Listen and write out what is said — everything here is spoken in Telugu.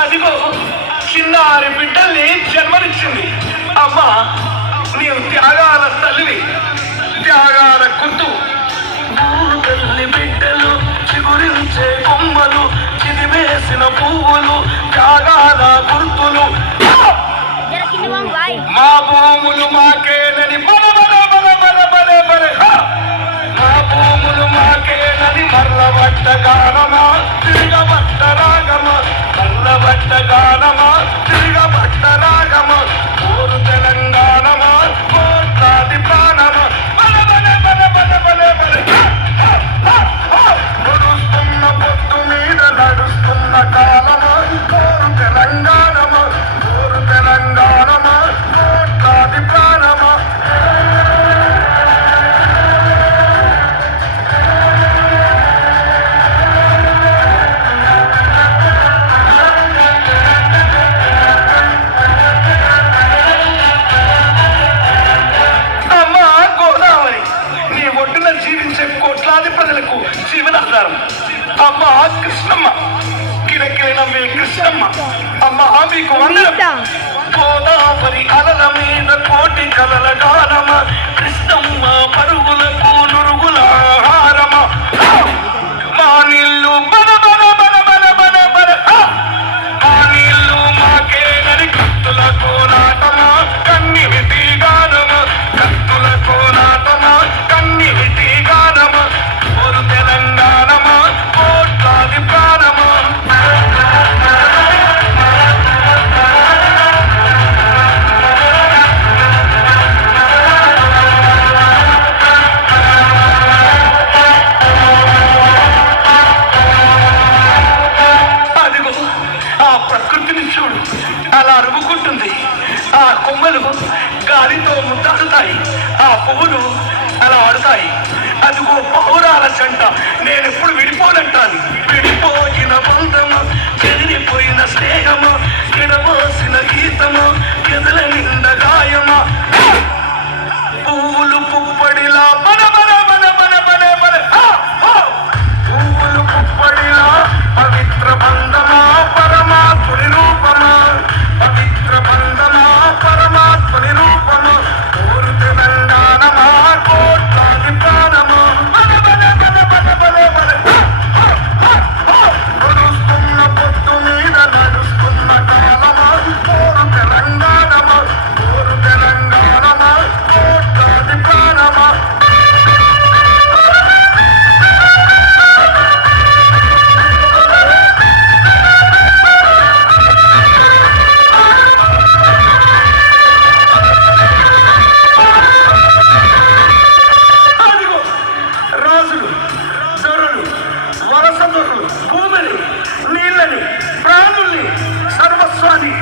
అదిగో చిన్నారి బిడ్డల్ని జన్మనిచ్చింది. అమ్మా, నీవు త్యాగాల తల్లివి, త్యాగాల గుర్తు. తల్లి బిడ్డలు చిగురించే కొమ్మలు, చిదివేసిన పువ్వులు, త్యాగాల గుర్తులు. మా భూములు మాకేనని బల బల బల బల బల బల, మా భూములు మాకేనని మర్లబట్ట గానమా, తిరగబట్ట రాగమా, మర్లబట్ట గానమా, తిరగబట్ట రాగమా. ఊరు తెలంగాణమా, కోట్లాది ప్రాణమా, బల బల బల బల బల బల. నడుస్తున్న పొత్తు మీద నడుస్తున్న కాలమా, ఊరు తెలంగాణమా, ఊరు తెలంగాణమా, కోట్లాది ప్రాణమా. జీవించే కోట్లాది ప్రజలకు జీవనాధారం. అమ్మ కృష్ణమ్మ, కిరకిరి నవ్వే కృష్ణమ్మ, అమ్మ మీకు వందనం. గోదావరి అలల మీద కోటి కలల గానమ, కృష్ణమ్మ పరుగులకు నురుగుల హారమ. మా నీళ్ళు బల బల బల బల బల బల, మా నీళ్ళు మాకే నరి కత్తుల కోలాటమా, కన్నీటి గానమ, కత్తుల కోలాటమా, కన్నీటి గానమ. ఊరు తెలంగాణమా, కోట్లాది ప్రాణమా. అదిగో ఆ ప్రకృతిని చూడు, అలా అరుగుకుంటుంది. ఆ కొమ్మలు గాలితో ముద్దాడుతాయి, ఆ పువ్వులు అలా ఆడుతాయి. అదిగో పౌరాల జంట, నేనెప్పుడు విడిపోనంటాను. విడిపోయిన బంధమా, చెదిరిపోయిన స్నేహమా, ఎడమోసిన గీతమా, ఎదల నిండ గాయమా. పువ్వులు పుప్పడిలా బల బల బల బల బల బల, పువ్వులు పుప్పడిలా పవిత్ర బంధమా, పరమాత్ముని రూపమా, పవిత్ర బంధమా, పరమాత్ముని రూపమా. ఊరు తెలంగాణమా, కోట్లాది ప్రాణమా, బల బల బల బల బల బల. నడుస్తున్న పొత్తు మీద నడుస్తున్న కాలమా, ఊరు తెలంగాణమా, ఊరు తెలంగాణమా, కోట్లాది ప్రాణమా. అదిగో రాజులు, దొరలు, వలస దొరలు భూమిని, నీళ్ళని, ప్రాణుల్ని, సర్వస్వాన్ని